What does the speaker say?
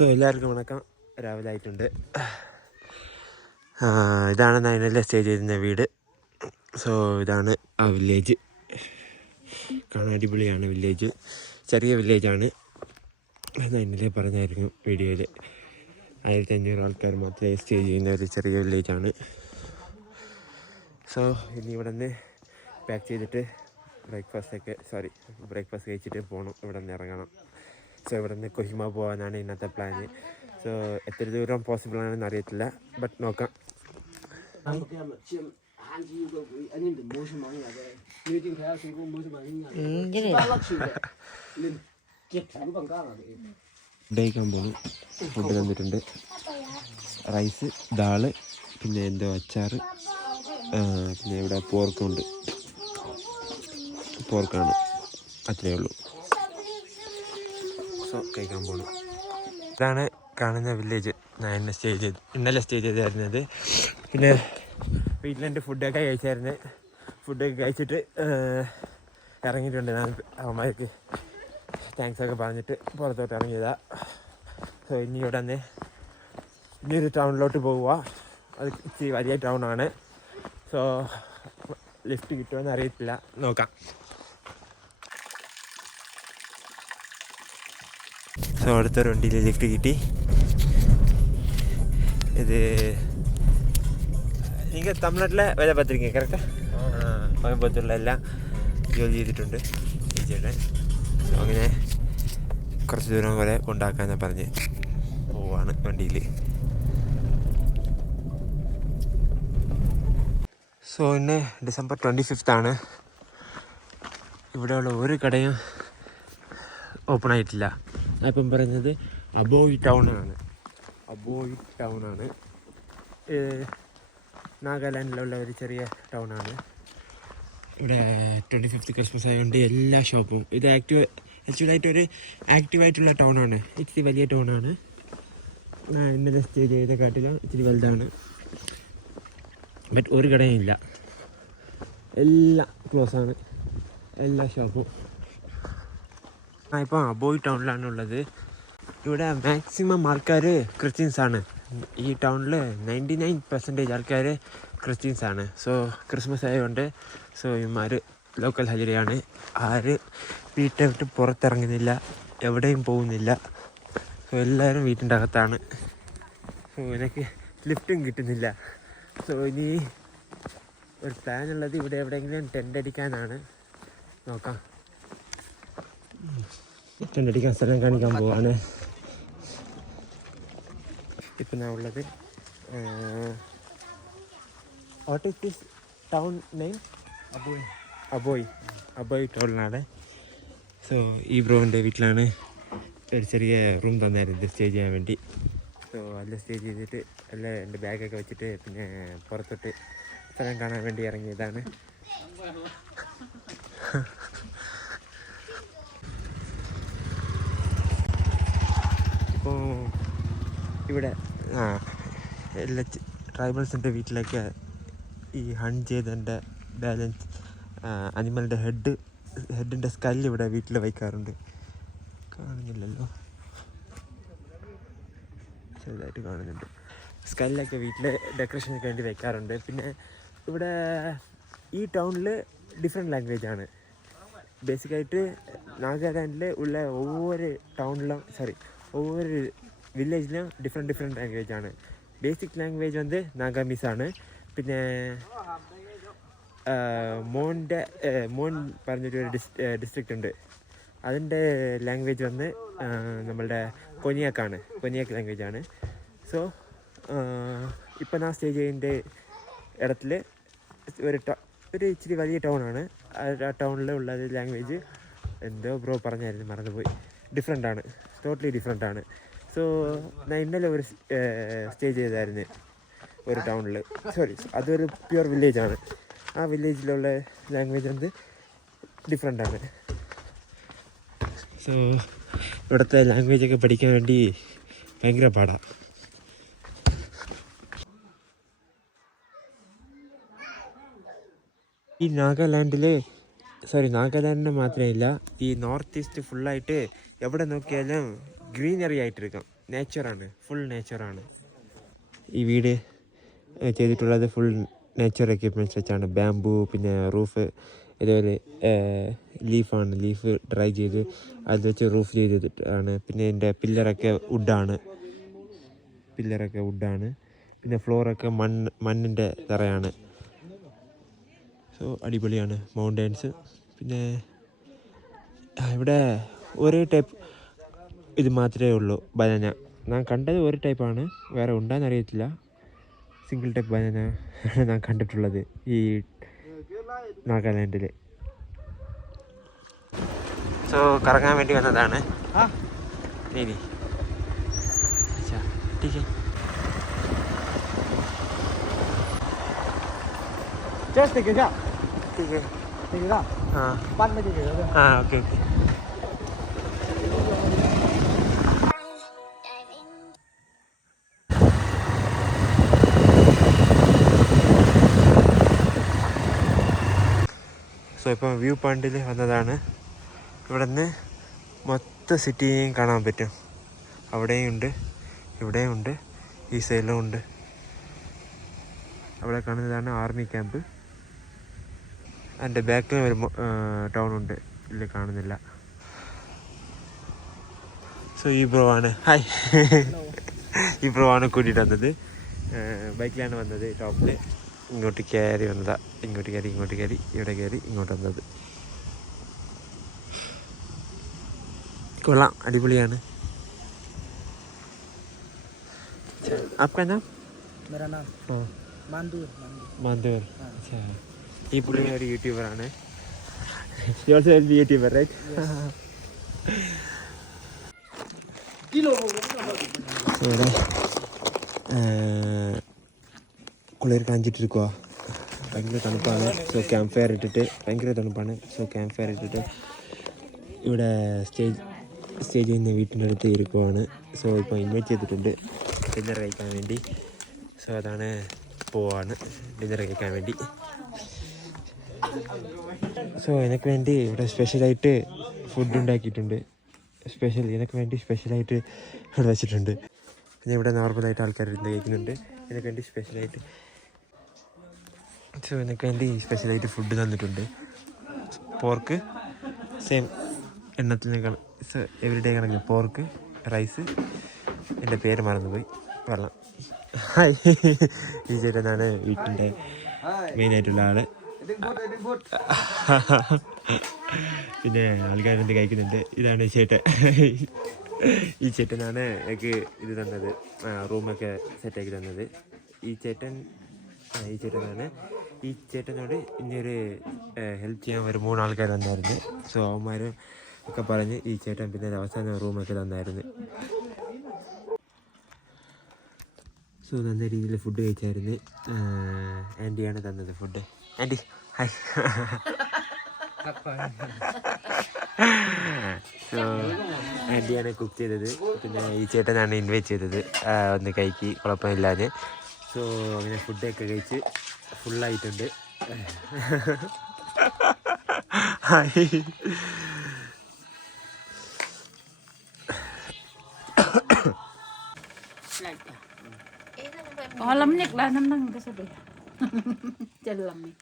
So എല്ലാവർക്കും വണക്കം. രാവിലെ ആയിട്ടുണ്ട്. ഇതാണ് നൈനയിലെ സ്റ്റേ ചെയ്തിരുന്ന വീട്. സോ ഇതാണ് ആ വില്ലേജ്. കാണാൻ അടിപൊളിയാണ് വില്ലേജ്. ചെറിയ വില്ലേജാണ്. നൈനയിലെ പറഞ്ഞായിരുന്നു വീഡിയോയിൽ. 1500 ആൾക്കാർ മാത്രമേ സ്റ്റേ ചെയ്യുന്ന ഒരു ചെറിയ വില്ലേജാണ്. സോ ഇനി ഇവിടെ നിന്ന് പാക്ക് ചെയ്തിട്ട് ബ്രേക്ക്ഫാസ്റ്റ് കഴിച്ചിട്ട് പോകണം. ഇവിടെ നിന്ന് ഇറങ്ങണം. സോ ഇവിടെ നിന്ന് കൊഹിമ പോകാനാണ് ഇന്നത്തെ പ്ലാന്. സോ എത്ര ദൂരം പോസിബിൾ ആണെന്ന് അറിയത്തില്ല, ബട്ട് നോക്കാം. കഴിക്കാൻ പോകണം. ഫുഡ് തന്നിട്ടുണ്ട്. റൈസ്, ദാള്, പിന്നെ എന്തോ അച്ചാറ്, പിന്നെ ഇവിടെ പോർക്കാണ്. അത്രയേ ഉള്ളൂ. സോ കഴിക്കാൻ പോകണം. ഇതാണ് കാണുന്ന വില്ലേജ്. ഞാൻ ഇന്നലെ സ്റ്റേ ചെയ്തായിരുന്നത്. പിന്നെ വീട്ടിലെൻ്റെ ഫുഡൊക്കെ കഴിച്ചായിരുന്നു. ഫുഡൊക്കെ കഴിച്ചിട്ട് ഇറങ്ങിയിട്ടുണ്ട്. ഞാൻ അമ്മയ്ക്ക് താങ്ക്സ് ഒക്കെ പറഞ്ഞിട്ട് പുറത്തോട്ട് ഇറങ്ങിയതാണ്. സോ ഇനിയൊരു ടൗണിലോട്ട് പോവുക. അത് ഇച്ചിരി വലിയ ടൗണാണ്. സോ ലിഫ്റ്റ് കിട്ടുമെന്ന് അറിയത്തില്ല, നോക്കാം. സോ അടുത്തൊരു വണ്ടിയിൽ ലിഫ്റ്റ് കിട്ടി. ഇത് നിങ്ങൾ തമിഴ്നാട്ടിലെ വില പത്രിക കറക്റ്റാ? കോയമ്പത്തൂരിലെ എല്ലാം ജോലി ചെയ്തിട്ടുണ്ട് ഈ ചേട്ടൻ. സോ അങ്ങനെ കുറച്ച് ദൂരം വരെ കൊണ്ടാക്കാന്ന് പറഞ്ഞ് പോവാണ് വണ്ടിയിൽ. സോ ഇന്ന് December 25 ഇവിടെയുള്ള ഒരു കടയും ഓപ്പൺ ആയിട്ടില്ല. ഞാനിപ്പം പറയുന്നത് അബോയ് ടൗണാണ്. നാഗാലാൻഡിലുള്ള ഒരു ചെറിയ ടൗണാണ്. ഇവിടെ 25th ക്രിസ്മസ് ആയതുകൊണ്ട് എല്ലാ ഷോപ്പും ഇത് ആക്ച്വലായിട്ടൊരു ആക്റ്റീവായിട്ടുള്ള ടൗണാണ്. ഇച്ചിരി വലിയ ടൗണാണ്. ഇന്നലെ സ്റ്റേ ചെയ്ത കാട്ടിലും ഇച്ചിരി വലുതാണ്. ബട്ട് ഒരു കടയും ഇല്ല, എല്ലാം ക്ലോസാണ്, എല്ലാ ഷോപ്പും. ഇപ്പം അബോയ് ടൗണിലാണുള്ളത്. ഇവിടെ മാക്സിമം ആൾക്കാർ ക്രിസ്ത്യൻസാണ്. ഈ ടൗണിൽ 99% ആൾക്കാർ ക്രിസ്ത്യൻസാണ്. സോ ക്രിസ്മസ് ആയതുകൊണ്ട് ഇവന്മാർ ലോക്കൽ ഹജരയാണ്. വീട്ടை വിട്ട് പുറത്തിറങ്ങുന്നില്ല, എവിടെയും പോകുന്നില്ല. സോ എല്ലാവരും വീട്ടിൻ്റെ അകത്താണ്. സോ എനിക്ക് ലിഫ്റ്റും കിട്ടുന്നില്ല. സോ ഇനി ഒരു പ്ലാനുള്ളത് ഇവിടെ എവിടെയെങ്കിലും ടെൻ്റ് അടിക്കാനാണ്. നോക്കാം. ടെൻ്റ് അടിക്കാൻ സ്ഥലം കാണിക്കാൻ പോവാണ്. ഇപ്പം ഞാൻ ഉള്ളത് what is this town name? Aboi ടൗണിലാണ്. സോ ഈ ബ്രോൻ്റെ വീട്ടിലാണ് ഒരു ചെറിയ റൂം തന്നായിരുന്നു സ്റ്റേ ചെയ്യാൻ വേണ്ടി. സോ അതിൽ സ്റ്റേ ചെയ്തിട്ട് എല്ലാം എൻ്റെ ബാഗൊക്കെ വെച്ചിട്ട് പിന്നെ പുറത്തോട്ട് സ്ഥലം കാണാൻ വേണ്ടി ഇറങ്ങിയതാണ്. ഇപ്പോൾ ഇവിടെ എല്ലാ ട്രൈബൽസിൻ്റെ വീട്ടിലൊക്കെ ഈ ഹണ്ട് ചെയ്തതിൻ്റെ ബാലൻസ് അനിമലിൻ്റെ ഹെഡിൻ്റെ സ്കല്ല് ഇവിടെ വീട്ടിൽ വയ്ക്കാറുണ്ട്. കാണുന്നില്ലല്ലോ, ചെറുതായിട്ട് കാണുന്നുണ്ട്. സ്കല്ലൊക്കെ വീട്ടിൽ ഡെക്കറേഷനൊക്കെ വേണ്ടി വയ്ക്കാറുണ്ട്. പിന്നെ ഇവിടെ ഈ ടൗണിൽ ഡിഫറെൻറ്റ് ലാംഗ്വേജാണ്. ബേസിക്കായിട്ട് നാഗാലാൻഡിൽ ഉള്ള ഒവ്വൊരു വില്ലേജിലും ഡിഫറെൻറ്റ് ലാംഗ്വേജാണ്. ബേസിക് ലാംഗ്വേജ് നാഗാമീസാണ്. പിന്നെ മോൻ പറഞ്ഞൊരു ഡിസ്ട്രിക്റ്റ് ഉണ്ട്. അതിൻ്റെ ലാംഗ്വേജ് നമ്മളുടെ കൊനിയാക്ക് ലാംഗ്വേജാണ്. സോ ഇപ്പം ഞാൻ സ്റ്റേ ചെയ്യുന്ന ഇടത്തിൽ ഒരു ഇച്ചിരി വലിയ ടൗണാണ്. ആ ടൗണിൽ ഉള്ളത് ലാംഗ്വേജ് എന്തോ ബ്രോ പറഞ്ഞായിരുന്നു, മറന്നുപോയി. ടോട്ടലി ഡിഫറെൻ്റാണ്. സോ ഞാൻ ഇന്നലെ ഒരു സ്റ്റേ ചെയ്തായിരുന്നു ഒരു ടൗണിൽ. അതൊരു പ്യുവർ വില്ലേജാണ്. ആ വില്ലേജിലുള്ള ലാംഗ്വേജ് ഡിഫറെൻ്റാണ്. സോ ഇവിടുത്തെ ലാംഗ്വേജൊക്കെ പഠിക്കാൻ വേണ്ടി ഭയങ്കര പാടാണ്. ഈ നാഗാലാൻഡിന് മാത്രമല്ല, ഈ നോർത്ത് ഈസ്റ്റ് ഫുള്ളായിട്ട് എവിടെ നോക്കിയാലും ഗ്രീനറി ആയിട്ടിരിക്കും. നേച്ചറാണ്, ഫുൾ നേച്ചറാണ്. ഈ വീട് ചെയ്തിട്ടുള്ളത് ഫുൾ നേച്ചർ എക്യുപ്മെൻറ്റ്സ് വെച്ചാണ്. ബാംബൂ, പിന്നെ റൂഫ് ഇതുപോലെ ലീഫാണ്, ലീഫ് ഡ്രൈ ചെയ്ത് അത് വെച്ച് റൂഫ് ചെയ്തിട്ടാണ്. പിന്നെ എൻ്റെ പില്ലറൊക്കെ വുഡാണ്, പിന്നെ ഫ്ലോറൊക്കെ മണ്ണിൻ്റെ തറയാണ്. സോ അടിപൊളിയാണ് മൗണ്ടൻസ്. പിന്നെ ഇവിടെ ഒരേ ടൈപ്പ് ഇത് മാത്രമേ ഉള്ളൂ ബനാന. ഞാൻ കണ്ടത് ഒരു ടൈപ്പാണ്, വേറെ ഉണ്ടാന്ന് അറിയത്തില്ല. സിംഗിൾ ടൈപ്പ് ബനാന ഞാൻ കണ്ടിട്ടുള്ളത് ഈ നാഗാലാൻഡിൽ. സോ കറങ്ങാൻ വേണ്ടി വന്നതാണ്. നീ ഓക്കെ. സോ ഇപ്പം വ്യൂ പോയിന്റിൽ വന്നതാണ്. ഇവിടെ നിന്ന് മൊത്തം സിറ്റിയും കാണാൻ പറ്റും. അവിടെയും ഉണ്ട്, ഇവിടെയും ഉണ്ട്, ഈ സൈഡിലും ഉണ്ട്. അവിടെ കാണുന്നതാണ് ആർമി ക്യാമ്പ്. എൻ്റെ ബാക്കിൽ ഒരു ടൗൺ ഉണ്ട്, ഇല്ല കാണുന്നില്ല. സോ ഈ ബ്രോ ആണ്, ഹായ്. ഈ ബ്രോ ആണ് കൂട്ടിയിട്ട് വന്നത്. ബൈക്കിലാണ് വന്നത്. ടോപ്പിൽ ഇങ്ങോട്ട് കയറി വന്നതാ, ഇങ്ങോട്ട് കയറി ഇവിടെ കയറി ഇങ്ങോട്ട് വന്നത്. കൊള്ളാം, അടിപൊളിയാണ്. आपका नाम? मेरा नाम मांदूर. अच्छा, ഈ പുള്ളി ഒരു യൂട്യൂബറാണ്. YouTuber right? കുളിർ കാഞ്ചിട്ടിരിക്കുക, ഭയങ്കര തണുപ്പാണ്. സോ ക്യാമ്പ് ഫയർ ഇട്ടിട്ട് ഇവിടെ സ്റ്റേജ് ചെയ്യുന്ന വീട്ടിൻ്റെ അടുത്ത് ഇരിക്കുവാണ്. സോ ഇപ്പോൾ ഇൻവൈറ്റ് ചെയ്തിട്ടുണ്ട് ഡിന്നർ കഴിക്കാൻ വേണ്ടി. സോ അതാണ് പോവാണ് ഡിന്നർ കഴിക്കാൻ വേണ്ടി. സോ എനിക്ക് വേണ്ടി ഇവിടെ സ്പെഷ്യലായിട്ട് ഫുഡ് ഉണ്ടാക്കിയിട്ടുണ്ട്. എനിക്ക് വേണ്ടി സ്പെഷ്യലായിട്ട് ഇവിടെ വെച്ചിട്ടുണ്ട്. പിന്നെ ഇവിടെ നോർമലായിട്ട് ആൾക്കാർ ഇരുന്ന് കഴിക്കുന്നുണ്ട്. എനിക്ക് വേണ്ടി സ്പെഷ്യലായിട്ട് ഫുഡ് തന്നിട്ടുണ്ട്. പോർക്ക് സെയിം എണ്ണത്തിന് എവരിഡേ കണക്കിന് പോർക്ക്, റൈസ്, എൻ്റെ പേര് മറന്നുപോയി, വെള്ളം. ഹായ്, ഈ ചേട്ടനാണ് വീട്ടിൻ്റെ മെയിനായിട്ടുള്ള ആള്. പിന്നെ ആൾക്കാരെന്ത് കഴിക്കുന്നുണ്ട്. ഇതാണ് ചേട്ടൻ. ഈ ചേട്ടനാണ് എനിക്ക് ഇത് തന്നത്, റൂമൊക്കെ സെറ്റാക്കി തന്നത്. ഈ ചേട്ടനാണ്. ഈ ചേട്ടനോട് ഇനിയൊരു ഹെൽപ്പ് ചെയ്യാൻ ഒരു 3 ആൾക്കാർ വന്നായിരുന്നു. സോ അവന്മാർ ഒക്കെ പറഞ്ഞ് ഈ ചേട്ടൻ പിന്നെ അവസാനം റൂമൊക്കെ തന്നായിരുന്നു. സോ നല്ല രീതിയിൽ ഫുഡ് കഴിച്ചായിരുന്നു. ആൻറ്റിയാണ് തന്നത് ഫുഡ്. Aunty hi. സോ ആൻറ്റിയാണ് കുക്ക് ചെയ്തത്. പിന്നെ ഈ ചേട്ടനാണ് ഇൻവൈറ്റ് ചെയ്തത് ഒന്ന് കഴിക്കി, കുഴപ്പമില്ലാതെ. സോ അങ്ങനെ ഫുഡൊക്കെ കഴിച്ച് ഫുള്ളായിട്ടുണ്ട്. Hi. Alam niya, lang naman ang kasabi. Diyan lang eh.